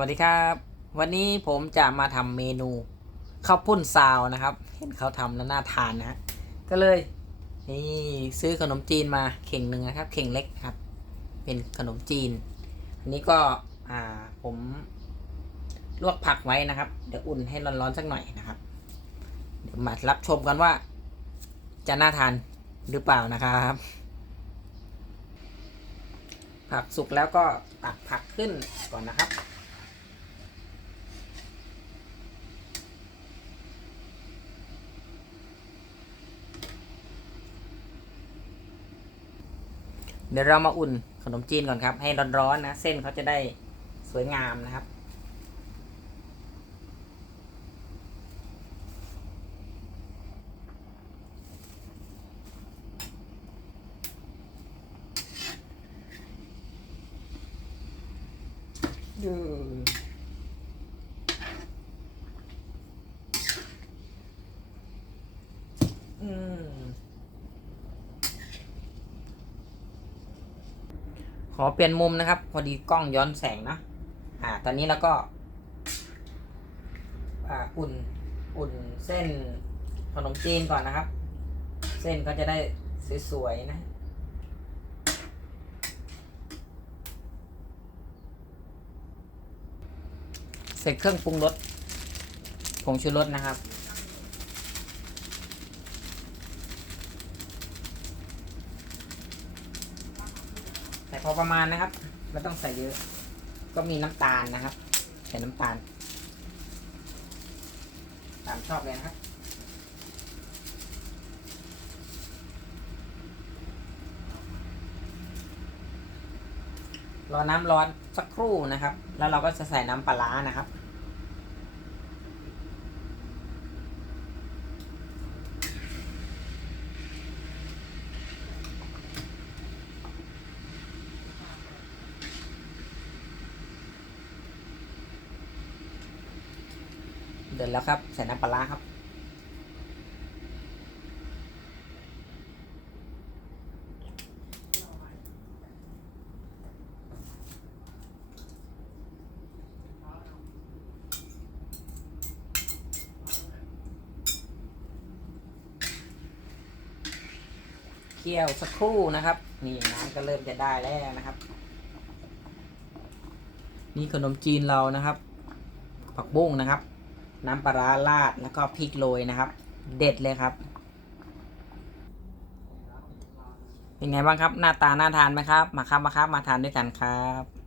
วัสดีครับ วันนี้ผมจะมาทำเมนูข้าวปุ้นซาวนะครับ เห็นเขาทำแล้วน่าทานนะฮะก็เลยนี่ซื้อขนมจีนมาเข่งหนึ่งนะครับ เข่งเล็กครับ เป็นขนมจีน อันนี้ก็อ่าผมลวกผักไว้นะครับ เดี๋ยวอุ่นให้ร้อนๆสักหน่อยนะครับ เดี๋ยวมารับชมกันว่า จะน่าทานหรือเปล่านะครับ ผักสุกแล้วก็ตักผักขึ้นก่อนนะครับ เดี๋ยวเรามาอุ่นขนมจีนก่อนครับ ให้ร้อนๆนะเส้นเขาจะได้สวยงามนะครับดูอืม ขอเปลี่ยนมุมนะครับ พอดีกล้องย้อนแสงนะอ่าตอนนี้แล้วก็อ่าอุ่นอุ่นเส้นขนมจีนก่อนนะครับ เส้นก็จะได้สวยๆนะเสร็จเครื่องปรุงรสผงชูรสนะครับ พอประมาณนะครับไม่ต้องใส่เยอะ ก็มีน้ำตาลนะครับ ใส่น้ำตาล ตามชอบเลยนะครับรอน้ำร้อนสักครู่นะครับ แล้วเราก็จะใส่น้ำปลาร้านะครับ เดือดแล้วครับ ใส่น้ำปลาร้าครับ เคี่ยวสักครู่นะครับ นี่น้ำก็เริ่มจะได้แล้วนะครับ นี่ขนมจีนเรานะครับ ผักบุ้งนะครับ น้ำปลาร้าราดแล้วก็พริกโรยนะครับ เด็ดเลยครับ เป็นไงบ้างครับ หน้าตาน่าทานไหมครับ มาครับมาครับมาทานด้วยกันครับ